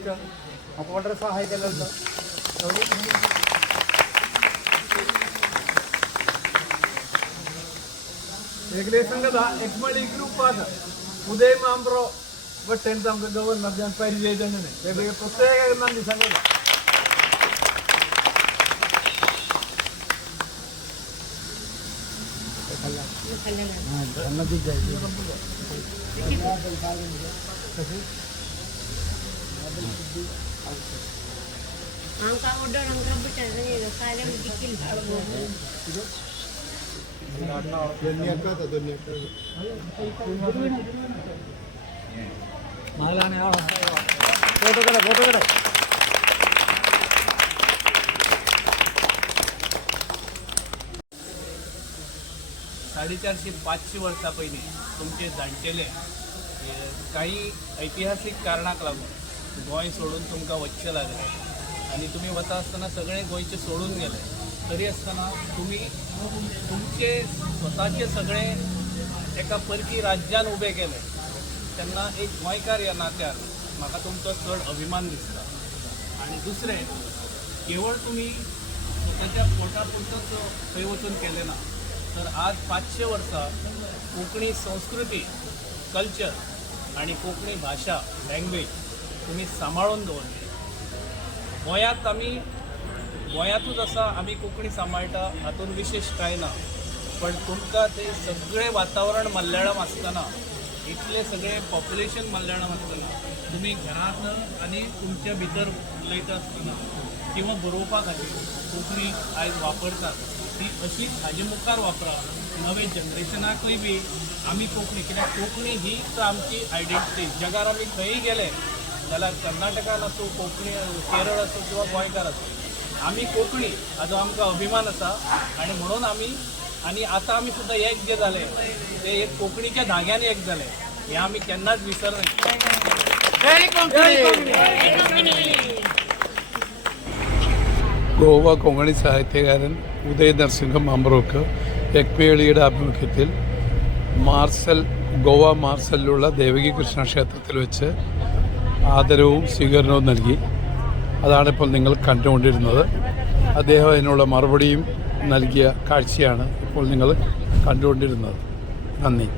दिसतं आपण ऑर्डर सहाय केलं होतं वेगळे संघ एक मळी ग्रुप उदय मांब्रो बट त्यांचं आमचं गव्हर्नर परिचय वेगवेगळे प्रत्येक नांदी सांगितलं फोटो काढा 450-500 वर्सां पयलीं तुमचे जाणटेले काही ऐतिहासीक कारणाक लागून गोंय सोडून तुमकां वचचें लागलें आनी तुमी वता आसतना सगळे गोंयचे सोडून गेले तरी आसतना तुमी तुमचे स्वताचे सगळे एका परकी राज्यान उबे केले तेन्ना एक गोंयकार ह्या नात्यार म्हाका तुमचो चड अभिमान दिसता आनी दुसरें केवळ तुमी स्वताच्या पोटा पुरतोच थंय वचून केलें ना तर आज 500 वर्सां कोंकणी संस्कृती कल्चर आणि कोंकणी भाषा लँग्वेज तुम्ही सांबाळून दवरली गोंयांतूच आसा आमी कोंकणी सांबाळटा हातूंत विशेष कांय ना पण तुमकां ते सगळे वातावरण मल्याळम आसतना इतले सगळे पॉप्युलेशन मल्याळम आसतना तुम्ही घरांत आनी तुमच्या भितर उलयता आसतना किंवा बरोवपा खातीर कोंकणी आयज वापरतात ती अशीच हाजे मुखार वापरा नवे जनरेशनाकूय बी आमी कोंकणी कित्याक कोंकणी हीच आमची आयडेंटिटी जगार आमी खंयी गेले जाल्यार कर्नाटकान आसूं कोंकणी केरळ आसूं किंवा गोंयकार आसूं आमी कोंकणी हाजो आमकां अभिमान आसा आनी म्हणून आमी आनी आतां आमी सुद्दां एक जे जाले ते एक कोंकणीच्या धाग्यान एक जाले हें आमी केन्नाच विसरना ഗോവ കൊങ്കണി സാഹിത്യകാരൻ ഉദയ നരസിംഹ മാമ്പ്രോക്ക് എക്വേളിയുടെ ആഭിമുഖ്യത്തിൽ ഗോവ മാർസലിലുള്ള ദേവകി കൃഷ്ണ ക്ഷേത്രത്തിൽ വെച്ച് ആദരവും സ്വീകരണവും നൽകി അതാണിപ്പോൾ നിങ്ങൾ കണ്ടുകൊണ്ടിരുന്നത് അദ്ദേഹം അതിനുള്ള മറുപടിയും നൽകിയ കാഴ്ചയാണ് ഇപ്പോൾ നിങ്ങൾ കണ്ടുകൊണ്ടിരുന്നത് നന്ദി